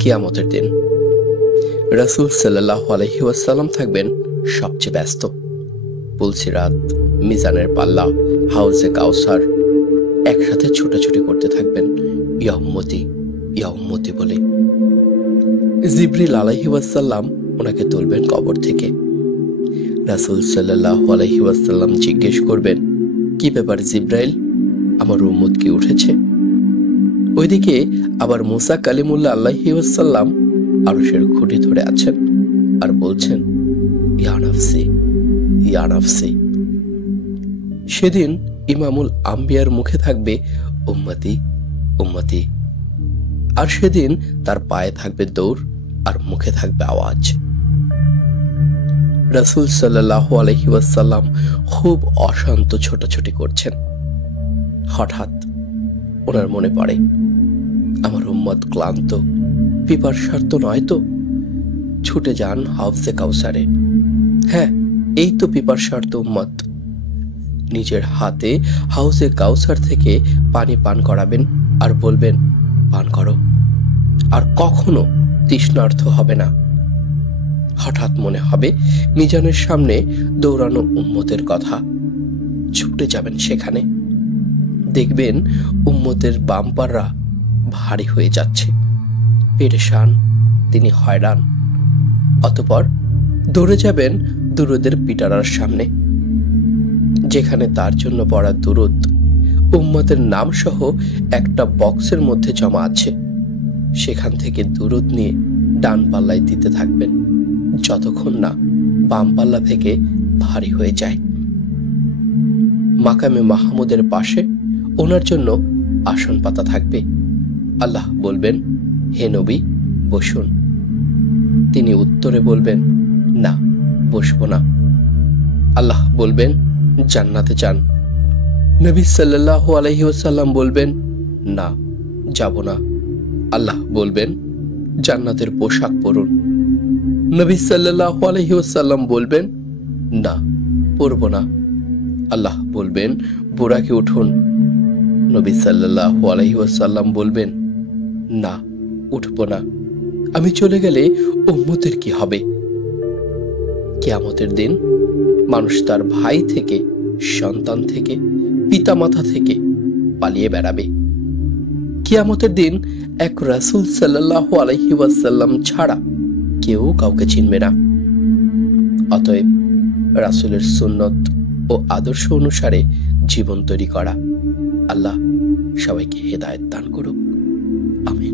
কিয়ামতের দিন রাসূল সাল্লাল্লাহু আলাইহি ওয়াসাল্লাম থাকবেন সবচেয়ে ব্যস্ত। পুলসিরাত, মিজানের পাল্লা, হাউজে কাউসার একসাথে ছোটাছুটি করতে থাকবেন ইয়া উম্মতি ইয়া উম্মতি বলে। জিবরিল আলাইহি ওয়াসাল্লাম ওনাকে তুলবেন কবর থেকে। রাসূল সাল্লাল্লাহু আলাইহি ওয়াসাল্লাম জিজ্ঞেস করবেন, কি ব্যাপার জিব্রাইল, আমার উম্মত কি উঠেছে? ওইদিকে আবার মুসা কালিমুল্লাহ আলাইহি ওয়াসাল্লাম আরশের খুঁটি ধরে আছেন আর বলছেন, ইয়া নাফসি ইয়া নাফসি। সেদিন ইমামুল আম্বিয়ার মুখে থাকবে উম্মতি উম্মতি, আর সেদিন তার পায়ে থাকবে দৌড় আর মুখে থাকবে আওয়াজ। রাসূল সাল্লাল্লাহু আলাইহি ওয়াসাল্লাম খুব অশান্ত ছোটাছুটি করছেন। হঠাৎ ওনার মনে পড়ে, আমার উম্মত ক্লান্ত, পিপাসার্ত নয় তো? ছুটে যান হাউজে কাউসারে। হ্যাঁ, এই তো পিপাসার্ত উম্মত। নিজের হাতে হাউজে কাউসার থেকে পানি পান করাবেন আর বলবেন, পান করো, আর কখনো তৃষ্ণার্ত হবে না। হঠাৎ মনে হবে মিজানের সামনে দৌড়ানো উম্মতের কথা। ছুটে যাবেন সেখানে, দেখবেন উম্মতের বাম্পাররা ভারী হয়ে যাচ্ছে, পেরেশান, তিনি হয়রান। অতঃপর দৌড়ে যাবেন দুরুদের পিটারার সামনে, যেখানে তার জন্য পড়া দুরুদ উম্মতের নাম সহ একটা বক্সের মধ্যে জমা আছে। সেখান থেকে দুরুদ নিয়ে ডান পাল্লায় দিতে থাকবেন যতক্ষণ না বাম পাল্লা থেকে ভারী হয়ে যায়। মাকামে মাহমুদের পাশে ওনার জন্য আসন পাতা থাকবে। আল্লাহ বলবেন, হে নবী, বসুন। তিনি উত্তরে বলবেন, না, বসবো না। আল্লাহ বলবেন, জান্নাতে যান। নবী সাল্লাল্লাহু আলাইহি ওয়াসাল্লাম বলবেন, না, যাব না। আল্লাহ বলবেন, জান্নাতের পোশাক পরুন। নবী সাল্লাল্লাহু আলাইহি ওয়াসাল্লাম বলবেন, না, পরব না। আল্লাহ বলবেন, বুরাকে উঠুন। নবী সাল্লাল্লাহু আলাইহি ওয়াসাল্লাম বলবেন, না, উঠব না। আমি চলে গেলে উম্মতের কি হবে? কিয়ামতের দিন মানুষ তার ভাই থেকে, সন্তান থেকে, পিতামাতা থেকে পালিয়ে বেড়াবে। কিয়ামতের দিন এক রাসূল সাল্লাল্লাহু আলাইহি ওয়াসাল্লাম ছাড়া কেউ কাউকে চিনবে না। অতএব রাসূলের সুন্নত ও আদর্শ অনুসারে জীবন তৈরি করা। আল্লাহ সবাইকে হেদায়েত দান করুক। আমিন।